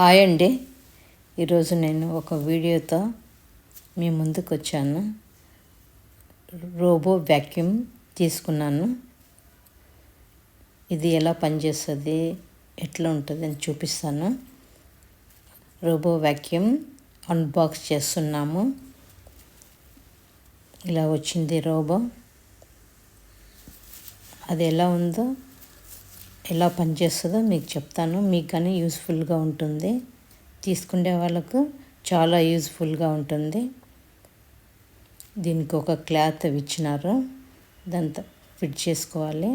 Hi అండి. ఈరోజు నేను ఒక వీడియోతో మీ ముందుకు వచ్చాను. రోబో వ్యాక్యూమ్ తీసుకున్నాను. ఇది ఎలా పనిచేస్తుంది, ఎట్లా ఉంటుంది అని చూపిస్తాను. రోబో వ్యాక్యూమ్ అన్బాక్స్ చేస్తున్నాము. ఇలా వచ్చింది రోబో. అది ఎలా ఉందో, ఎలా పనిచేస్తుందో మీకు చెప్తాను. మీకు కానీ యూస్ఫుల్గా ఉంటుంది, తీసుకునే వాళ్ళకు చాలా యూస్ఫుల్గా ఉంటుంది. దీనికి ఒక క్లాత్ ఇచ్చినారు, దాంతో ఫిట్ చేసుకోవాలి.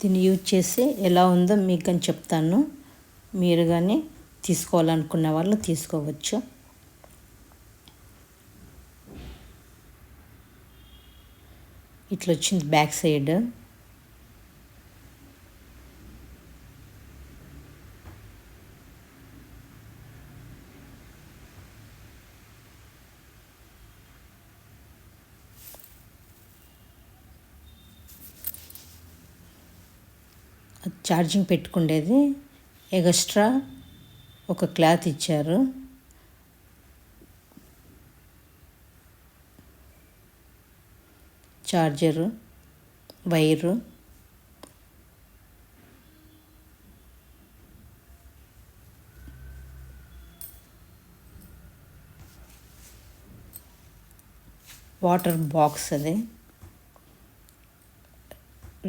దీన్ని యూజ్ చేసి ఎలా ఉందో మీకు కానీ చెప్తాను. మీరు కానీ తీసుకోవాలనుకున్న వాళ్ళు తీసుకోవచ్చు. ఇట్లా వచ్చింది బ్యాక్ సైడ్. ఛార్జింగ్ పెట్టుకునేది ఎక్స్ట్రా ఒక క్లాత్ ఇచ్చారు. చార్జరు, వైరు, వాటర్ బాక్స్, అది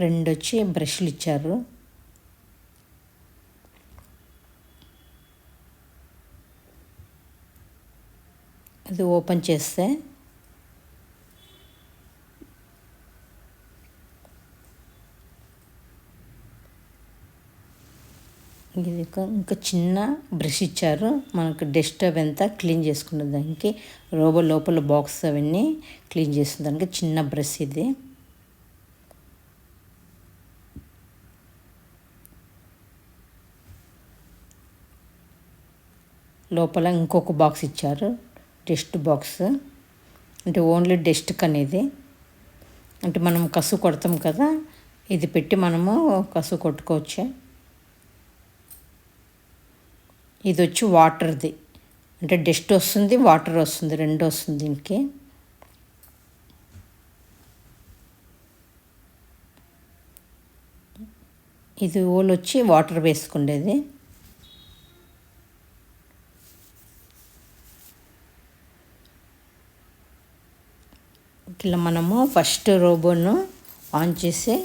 రెండు వచ్చి బ్రష్లు ఇచ్చారు. అది ఓపెన్ చేస్తే ఇది ఇంకా చిన్న బ్రష్ ఇచ్చారు. మనకు డస్ట్ అవంతా క్లీన్ చేసుకునే దానికి, రోబో లోపల బాక్స్ అవన్నీ క్లీన్ చేసుకునే దానికి చిన్న బ్రష్ ఇది. లోపల ఇంకొక బాక్స్ ఇచ్చారు, డస్ట్ బాక్స్. అంటే ఓన్లీ డస్ట్కి అనేది, అంటే మనం కసు కొడతాం కదా, ఇది పెట్టి మనము కసు కొట్టుకోవచ్చు. ఇది వచ్చి వాటర్ది, అంటే డస్ట్ వస్తుంది, వాటర్ వస్తుంది, రెండు వస్తుంది దీనికి. ఇది ఓల్ వచ్చి వాటర్ వేసుకునేది. ఇట్లా మనము ఫస్ట్ రోబోను ఆన్ చేసి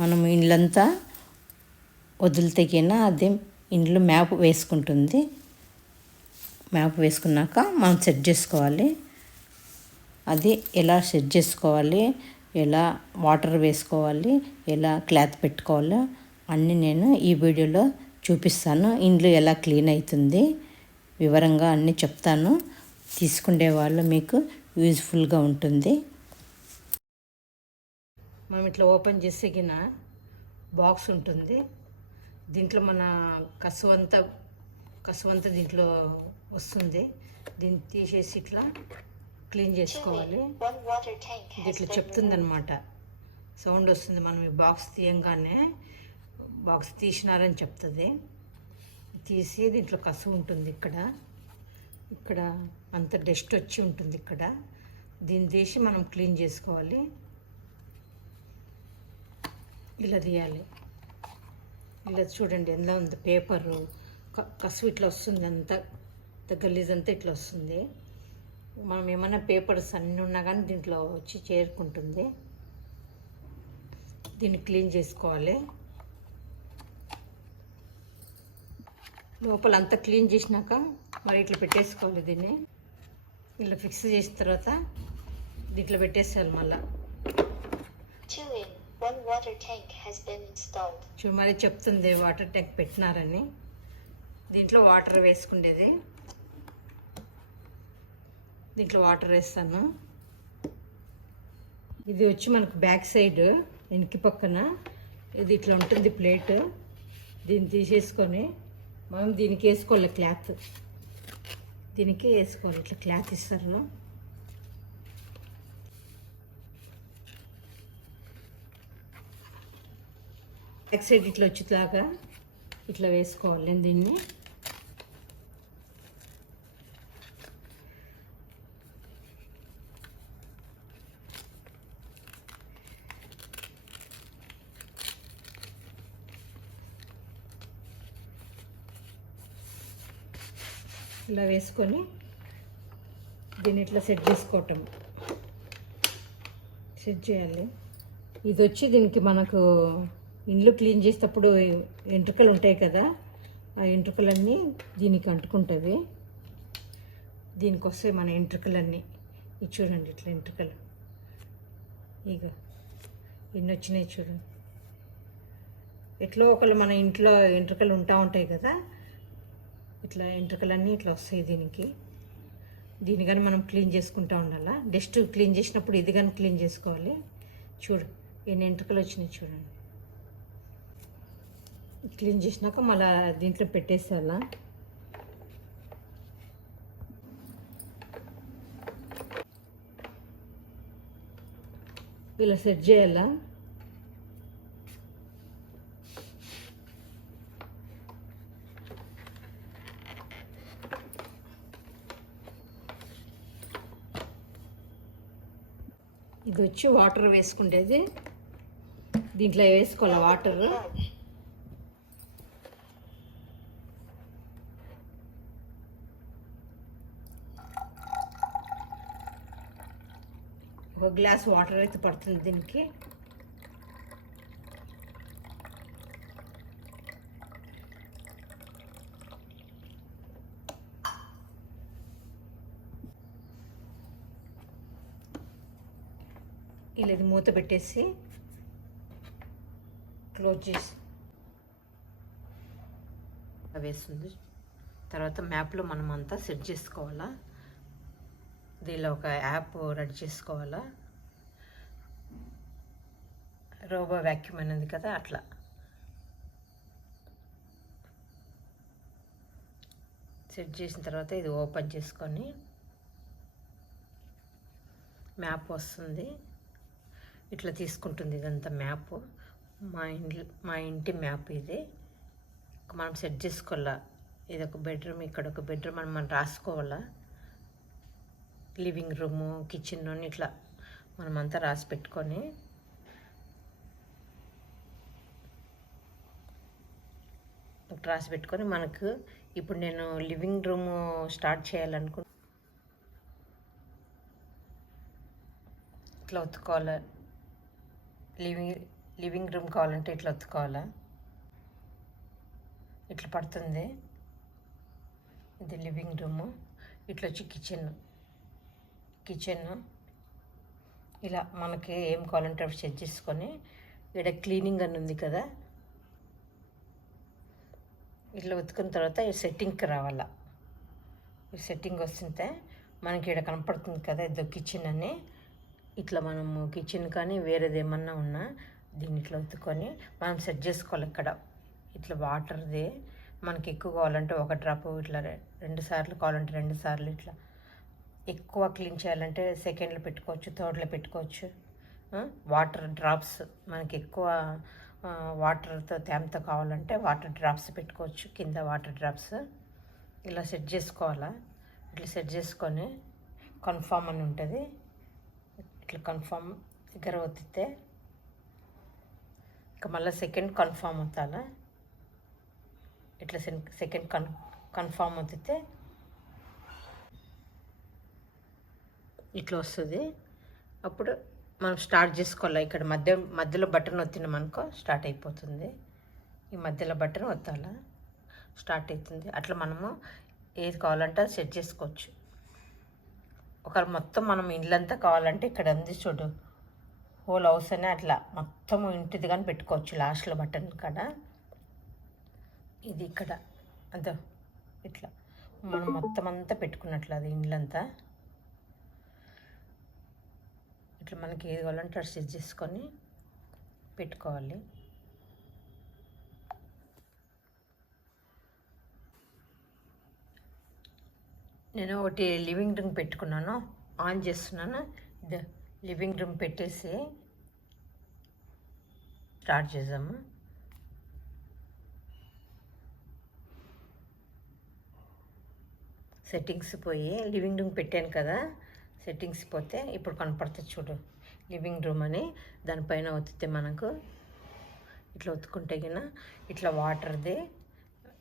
మనం ఇండ్లంతా వదిలితేగిన అది ఇంట్లో మ్యాప్ వేసుకుంటుంది. మ్యాప్ వేసుకున్నాక మనం సెట్ చేసుకోవాలి. అది ఎలా సెట్ చేసుకోవాలి, ఎలా వాటర్ వేసుకోవాలి, ఎలా క్లాత్ పెట్టుకోవాలో అన్నీ నేను ఈ వీడియోలో చూపిస్తాను. ఇంట్లో ఎలా క్లీన్ అవుతుంది వివరంగా అన్నీ చెప్తాను. తీసుకునే వాళ్ళు మీకు యూజ్ఫుల్గా ఉంటుంది. మనం ఇట్లా ఓపెన్ చేసేగిన బాక్స్ ఉంటుంది. దీంట్లో మన కసువంతా దీంట్లో వస్తుంది. దీన్ని తీసేసి ఇట్లా క్లీన్ చేసుకోవాలి. ఇది ఇట్లా చెప్తుందనమాట, సౌండ్ వస్తుంది. మనం ఈ బాక్స్ తీయంగానే బాక్స్ తీసినారని చెప్తుంది. తీసి దీంట్లో కసు ఉంటుంది. ఇక్కడ అంత డస్ట్ వచ్చి ఉంటుంది. దీన్ని తీసి మనం క్లీన్ చేసుకోవాలి. ఇలా తీయాలి. ఇలా చూడండి ఎలా ఉంది పేపరు, కసు ఇట్లా వస్తుంది. అంతా గలీజ్ అంతా ఇట్లా వస్తుంది. మనం ఏమైనా పేపర్స్ అన్నీ ఉన్నా కానీ దీంట్లో వచ్చి చేరుకుంటుంది. దీన్ని క్లీన్ చేసుకోవాలి. లోపల అంతా క్లీన్ చేసినాక మరి ఇట్లా పెట్టేసుకోవాలి. దీన్ని ఇలా ఫిక్స్ చేసిన తర్వాత దీంట్లో పెట్టేసేయాలి. మళ్ళీ చూడు, మరి చెప్తుంది వాటర్ ట్యాంక్ పెట్టినారని. దీంట్లో వాటర్ వేసుకునేది. దీంట్లో వాటర్ వేస్తాను. ఇది వచ్చి మనకు బ్యాక్ సైడ్ వెనక్కి పక్కన ఇది ఇట్లా ఉంటుంది ప్లేట్. దీన్ని తీసేసుకొని మనం దీనికి వేసుకోవాలి క్లాత్. దీనికి వేసుకోవాలి. ఇట్లా క్లాత్ ఇస్తారు, బ్యాక్ సైడ్ ఇట్లా వచ్చేలాగా ఇట్లా వేసుకోవాలి. దీన్ని ఇలా వేసుకొని దీన్ని ఇట్లా సెట్ చేసుకోవటం, సెట్ చేయాలి. ఇది వచ్చి దీనికి మనకు ఇండ్లు క్లీన్ చేసేటప్పుడు ఎంట్రుకలు ఉంటాయి కదా, ఆ ఎంట్రుకలన్నీ దీనికి అంటుకుంటుంది. దీనికి వస్తాయి మన ఎంట్రుకలన్నీ. ఇది చూడండి, ఇట్లా ఎంట్రుకలు ఇక ఎన్ని వచ్చినాయి చూడండి. ఎట్లా ఒకళ్ళు మన ఇంట్లో ఎంట్రుకలు ఉంటాయి కదా, ఇట్లా ఎంట్రుకలన్నీ ఇట్లా వస్తాయి దీనికి. దీన్ని కానీ మనం క్లీన్ చేసుకుంటూ ఉండాలా. డస్ట్ క్లీన్ చేసినప్పుడు ఇది కానీ క్లీన్ చేసుకోవాలి. చూడు ఎన్ని ఎంట్రుకలు వచ్చినాయి చూడండి. క్లీన్ చేసినాక మళ్ళీ దీంట్లో పెట్టేసేయాలా. ఇలా సెట్ చేయాలా. ఇది వచ్చి వాటర్ వేసుకుంటేది, దీంట్లో వేసుకోవాలి వాటర్. ఒక గ్లాస్ వాటర్ అయితే పడుతుంది దీనికి. ఇలా ఇది మూత పెట్టేసి క్లోజ్ చేసి వేస్తుంది. తర్వాత మ్యాప్లో మనం అంతా సెట్ చేసుకోవాలా. దీనిలో ఒక యాప్ రెడీ చేసుకోవాలా. రోబో వ్యాక్యూమ్ అనేది కదా, అట్లా సెట్ చేసిన తర్వాత ఇది ఓపెన్ చేసుకొని మ్యాప్ వస్తుంది. ఇట్లా తీసుకుంటుంది ఇదంతా మ్యాప్. మా ఇంటి మ్యాప్ ఇది. మనం సెట్ చేసుకోవాలా. ఇది ఒక బెడ్రూమ్, ఇక్కడ ఒక బెడ్రూమ్ అని మనం రాసుకోవాలా. లివింగ్ రూము, కిచెన్ అని ఇట్లా మనమంతా రాసి పెట్టుకొని మనకు ఇప్పుడు నేను లివింగ్ రూము స్టార్ట్ చేయాలనుకుంటున్నా. ఇట్లా ఒత్తుకోవాలి. లివింగ్ రూమ్ కావాలంటే ఇట్లా ఒత్తుకోవాలా. ఇట్లా పడుతుంది. ఇది లివింగ్ రూము. ఇట్లా వచ్చి కిచెన్ ఇలా మనకి ఏం కావాలంటే అవి సెట్ చేసుకొని, ఇక్కడ క్లీనింగ్ అని ఉంది కదా, ఇట్లా ఉతుకున్న తర్వాత ఈ సెట్టింగ్కి రావాలా. ఈ సెట్టింగ్ వస్తుంటే మనకి ఇక్కడ కనపడుతుంది కదా, ఇది కిచెన్ అని. ఇట్లా మనము కిచెన్ కానీ వేరేది ఏమన్నా ఉన్నా దీన్ని ఇట్లా ఉతుకొని మనం సెట్ చేసుకోవాలి. ఇక్కడ ఇట్లా వాటర్ది మనకి ఎక్కువ కావాలంటే ఒక డ్రాప్, ఇట్లా 2 సార్లు కావాలంటే 2 సార్లు, ఇట్లా ఎక్కువ క్లీన్ చేయాలంటే సెకండ్లో పెట్టుకోవచ్చు, థర్డ్లో పెట్టుకోవచ్చు. వాటర్ డ్రాప్స్ మనకి ఎక్కువ వాటర్తో తేమతో కావాలంటే వాటర్ డ్రాప్స్ పెట్టుకోవచ్చు, కింద వాటర్ డ్రాప్స్. ఇలా సెట్ చేసుకోవాలా. ఇట్లా సెట్ చేసుకొని కన్ఫామ్ అని ఉంటుంది. ఇట్లా కన్ఫామ్ దగ్గర ఒత్తితే ఇంకా మళ్ళీ సెకండ్ కన్ఫామ్ అవుతాలా. ఇట్లా సెకండ్ కన్ఫామ్ అవుతితే ఇట్లా వస్తుంది. అప్పుడు మనం స్టార్ట్ చేసుకోవాలి. ఇక్కడ మధ్యలో బటన్ ఒత్తినాం అనుకో స్టార్ట్ అయిపోతుంది. ఈ మధ్యలో బటన్ ఒత్తాలా, స్టార్ట్ అవుతుంది. అట్లా మనము ఏది కావాలంటే అది సెట్ చేసుకోవచ్చు. ఒకవేళ మొత్తం మనం ఇల్లంతా కావాలంటే ఇక్కడ ఉంది చూడు, హోల్ హౌస్ అని అట్లా మొత్తం ఇంటిది కానీ పెట్టుకోవచ్చు. లాస్ట్లో బటన్ కాడ ఇది ఇక్కడ అదో ఇట్లా మనం మొత్తం అంతా పెట్టుకున్నట్లు అది ఇల్లంతా. ఇట్లా మనకి ఏది కావాలంటే అది సెట్ చేసుకొని పెట్టుకోవాలి. నేను ఒకటి లివింగ్ రూమ్ పెట్టుకున్నాను, ఆన్ చేస్తున్నాను. ఇది లివింగ్ రూమ్ పెట్టేసి స్టార్ట్ చేద్దాము. సెట్టింగ్స్ పోయి లివింగ్ రూమ్ పెట్టాను కదా, సెట్టింగ్స్ పోతే ఇప్పుడు కనపడుతుంది చూడు లివింగ్ రూమ్ అని. దానిపైన ఒత్తితే మనకు ఇట్లా ఒత్తుకుంటే గిన ఇట్లా వాటర్ది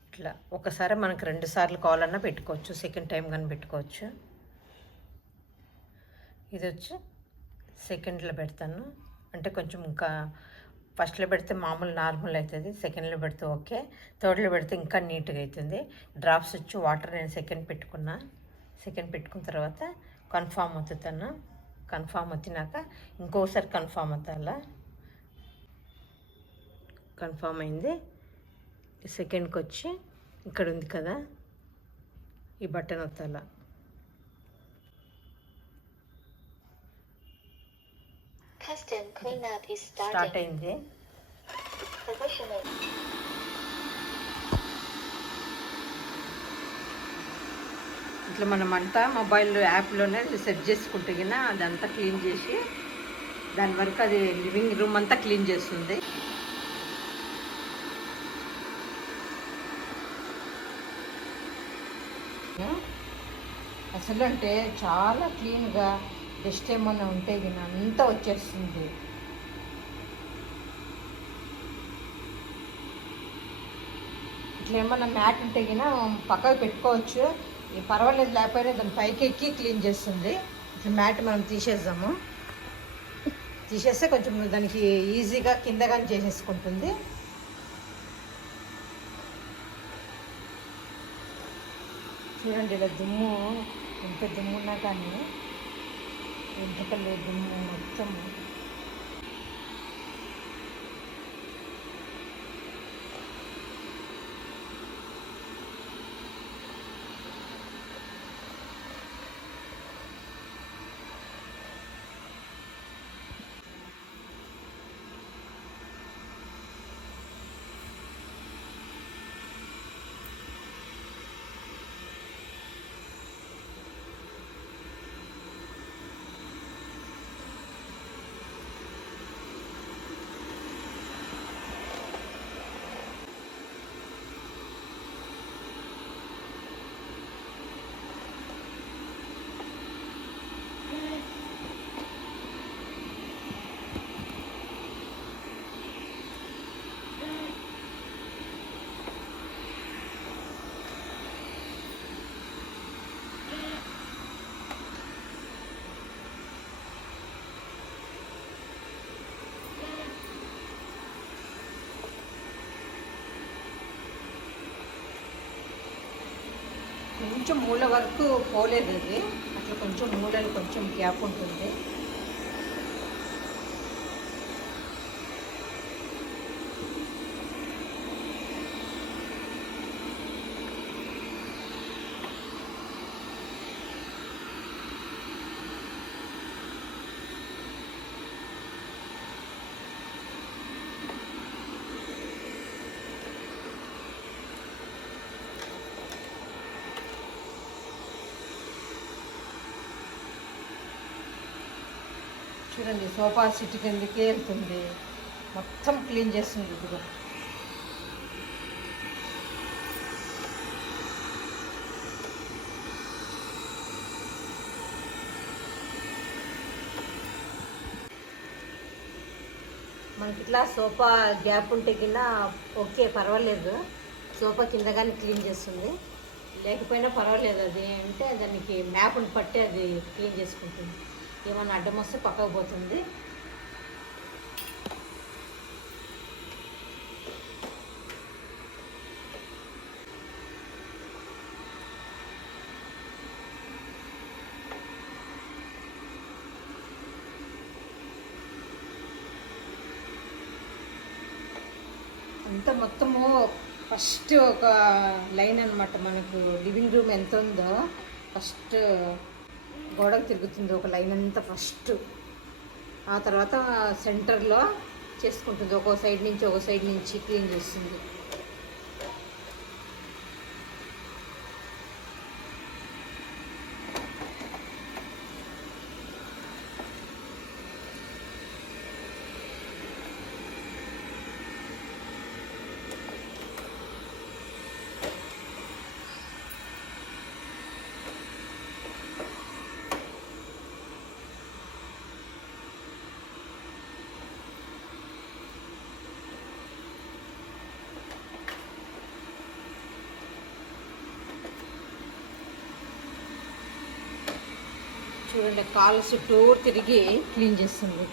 ఇట్లా ఒకసారి మనకు 2 సార్లు కావాలన్నా పెట్టుకోవచ్చు, సెకండ్ టైం కానీ పెట్టుకోవచ్చు. ఇది వచ్చి సెకండ్లో పెడతాను, అంటే కొంచెం ఇంకా ఫస్ట్లో పెడితే మామూలు నార్మల్ అవుతుంది, సెకండ్లో పెడితే ఓకే, థర్డ్లో పెడితే ఇంకా నీట్గా అవుతుంది. డ్రాప్స్ వచ్చి వాటర్ నేను సెకండ్ పెట్టుకున్నా. సెకండ్ పెట్టుకున్న తర్వాత కన్ఫామ్ అవుతాను. కన్ఫామ్ వచ్చినాక ఇంకోసారి కన్ఫామ్ అవుతాలా. కన్ఫామ్ అయింది. సెకండ్కి వచ్చి ఇక్కడ ఉంది కదా ఈ బటన్ వత్తాల. స్టార్ట్ అయింది. ఇట్లా మనమంతా మొబైల్ యాప్లోనే సెట్ చేసుకుంటే గిన అదంతా క్లీన్ చేసి దాని వరకు అది లివింగ్ రూమ్ అంతా క్లీన్ చేస్తుంది. అసలు అంటే చాలా క్లీన్గా డస్ట్ ఏమన్నా ఉంటే గిన అంతా వచ్చేస్తుంది. ఇట్లా ఏమన్నా మ్యాట్ ఉంటే గిన పక్కకు పెట్టుకోవచ్చు, పర్వాలేదు, లేకపోయినా దాని పైకి ఎక్కి క్లీన్ చేస్తుంది. ఇట్లా మ్యాట్ మనం తీసేద్దాము, తీసేస్తే కొంచెం దానికి ఈజీగా కింద కానీ చేసేసుకుంటుంది. చూడండి ఇలా దుమ్ము, ఎంత దుమ్ము ఉన్నా కానీ ఎంతకల్లి దుమ్ము మొత్తం. కొంచెం మూల వరకు పోలేదు అది, అట్లా కొంచెం మూలలు కొంచెం గ్యాప్ ఉంటుంది. చూడండి సోఫా సిట్ కిందకే వెళ్తుంది, మొత్తం క్లీన్ చేస్తుంది. ఇప్పుడు మనకి ఇట్లా సోఫా గ్యాప్ ఉంటే కింద ఓకే పర్వాలేదు, సోఫా కింద కానీ క్లీన్ చేస్తుంది. లేకపోయినా పర్వాలేదు, అది అంటే దానికి మ్యాప్ని పట్టి అది క్లీన్ చేసుకుంటుంది. ఏమన్నా అడ్డం వస్తే పక్కకు పోతుంది. అంతా మొత్తము ఫస్ట్ ఒక లైన్ అనమాట. మనకు లివింగ్ రూమ్ ఎంత ఉందో ఫస్ట్ గోడకు తిరుగుతుంది ఒక లైన్ అంతా ఫస్ట్. ఆ తర్వాత సెంటర్లో చేసుకుంటుంది, ఒక సైడ్ నుంచి క్లీన్ చేస్తుంది. చూడండి కాలు చుట్టూరు తిరిగి క్లీన్ చేస్తుంది.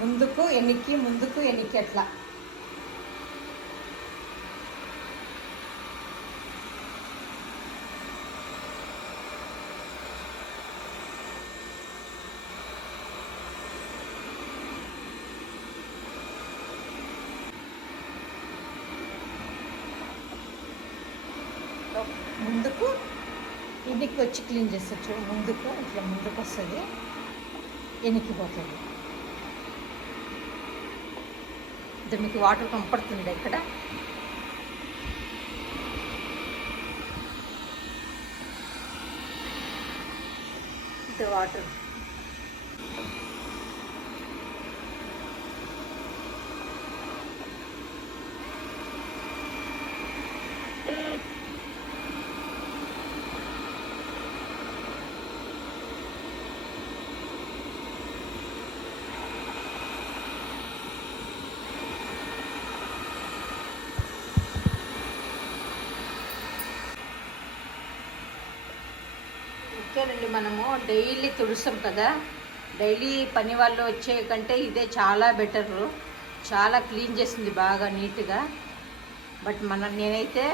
ముందుకు ఎనికి అట్లా ముందుకు ఎనికి వచ్చి క్లీన్ చేస్తారు. చూడు ముందుకు ఇట్లా ముందుకు వస్తుంది, ఎనికిపోతుంది. ఇది మీకు వాటర్ కనపడుతుంది ఇక్కడ. ఇది వాటర్. ఇంకేనండి, మనము డైలీ తుడుస్తాం కదా, డైలీ పని వాళ్ళు వచ్చే కంటే ఇదే చాలా బెటరు. చాలా క్లీన్ చేస్తుంది బాగా నీట్గా. బట్ నేనైతే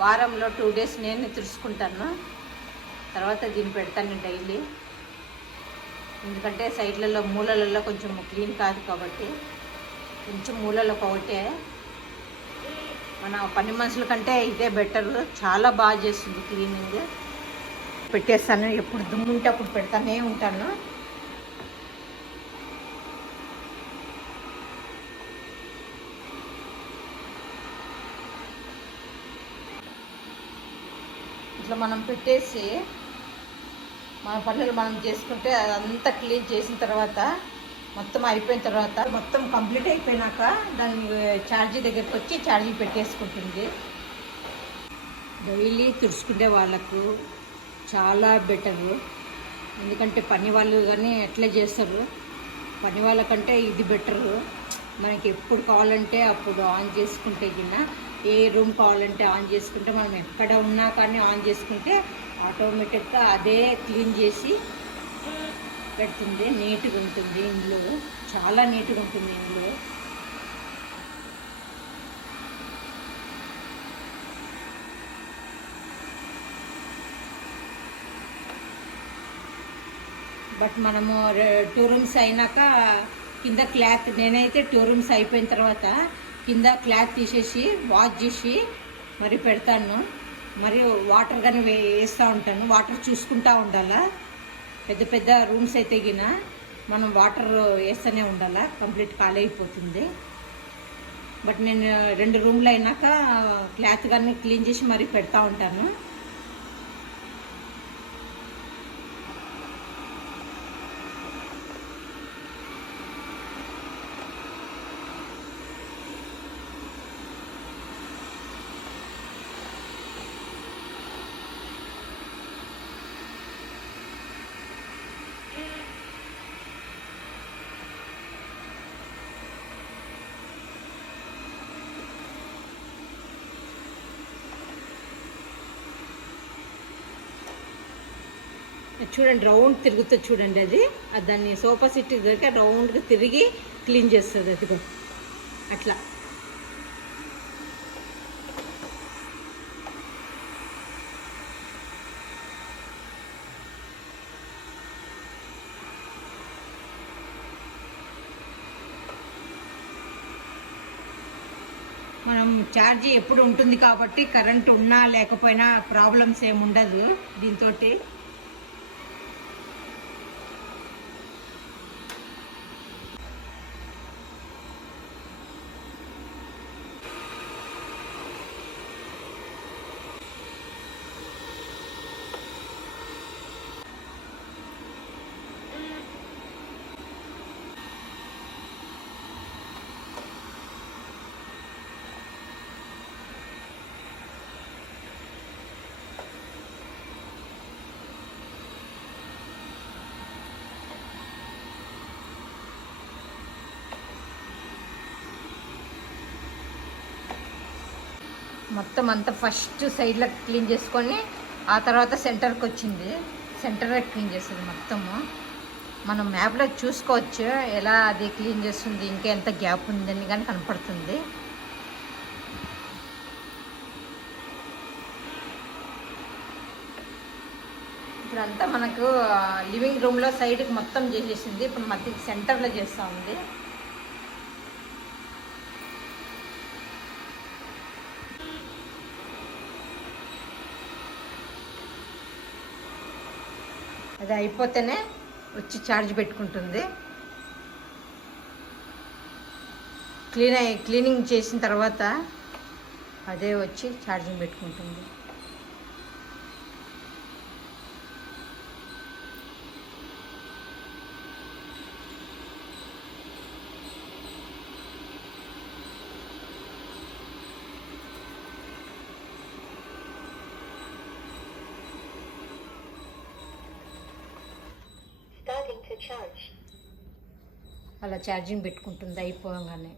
వారంలో 2 days నేను తుడుచుకుంటాను, తర్వాత దీన్ని పెడతాను డైలీ. ఎందుకంటే సైడ్లలో మూలలలో కొంచెం క్లీన్ కాదు కాబట్టి కొంచెం మూలలో ఒకటే. మన పని మనుషుల కంటే ఇదే బెటరు, చాలా బాగా చేస్తుంది క్లీనింగ్. పెట్టేస్తాను, ఎప్పుడు దుమ్ము ఉంటే అప్పుడు పెడతానే ఉంటాను. ఇట్లా మనం పెట్టేసి మన పనులు మనం చేసుకుంటే అదంతా క్లీన్ చేసిన తర్వాత మొత్తం అయిపోయిన తర్వాత మొత్తం కంప్లీట్ అయిపోయినాక దాన్ని ఛార్జీ దగ్గరికి వచ్చి ఛార్జీ పెట్టేసుకుంటుంది. డైలీ తుడుచుకునే వాళ్ళకు చాలా బెటరు. ఎందుకంటే పని వాళ్ళు కానీ ఎట్లా చేస్తారు, పని వాళ్ళకంటే ఇది బెటరు. మనకి ఎప్పుడు కావాలంటే అప్పుడు ఆన్ చేసుకుంటే గిన్న, ఏ రూమ్ కావాలంటే ఆన్ చేసుకుంటే, మనం ఎక్కడ ఉన్నా కానీ ఆన్ చేసుకుంటే ఆటోమేటిక్గా అదే క్లీన్ చేసి పెడుతుంది. నీట్గా ఉంటుంది ఇంట్లో, చాలా నీట్గా ఉంటుంది ఇంట్లో. బట్ మనము 2 rooms అయినాక కింద క్లాత్, నేనైతే 2 rooms అయిపోయిన తర్వాత కింద క్లాత్ తీసేసి వాష్ చేసి మరి పెడతాను. మరి వాటర్ కానీ వేస్తూ ఉంటాను. వాటర్ చూసుకుంటూ ఉండాలా. పెద్ద పెద్ద రూమ్స్ అయితే గిన మనం వాటర్ వేస్తూనే ఉండాలా, కంప్లీట్ ఖాళీ అయిపోతుంది. బట్ నేను 2 rooms అయినాక క్లాత్ కానీ క్లీన్ చేసి మరి పెడతా ఉంటాను. చూడండి రౌండ్ తిరుగుతుంది చూడండి, అది దాన్ని సోఫా సెట్ దగ్గర రౌండ్గా తిరిగి క్లీన్ చేస్తుంది. అదిగో అట్లా. మనం ఛార్జీ ఎప్పుడు ఉంటుంది కాబట్టి కరెంట్ ఉన్నా లేకపోయినా ప్రాబ్లమ్స్ ఏముండదు దీంతో. మొత్తం అంతా ఫస్ట్ సైడ్లో క్లీన్ చేసుకొని ఆ తర్వాత సెంటర్కి వచ్చింది. సెంటర్లో క్లీన్ చేస్తుంది మొత్తము. మనం మ్యాప్లో చూసుకోవచ్చు ఎలా అది క్లీన్ చేస్తుంది, ఇంకా ఎంత గ్యాప్ ఉందని కానీ కనపడుతుంది. ఇప్పుడంతా మనకు లివింగ్ రూమ్లో సైడ్కి మొత్తం చేసేసింది. ఇప్పుడు మధ్య సెంటర్లో చేస్తూ ఉంది. అది అయిపోతేనే వచ్చి ఛార్జ్ పెట్టుకుంటుంది. క్లీనింగ్ చేసిన తర్వాత అదే వచ్చి ఛార్జింగ్ పెట్టుకుంటుంది. అలా ఛార్జింగ్ పెట్టుకుంటుంది అయిపోగానే.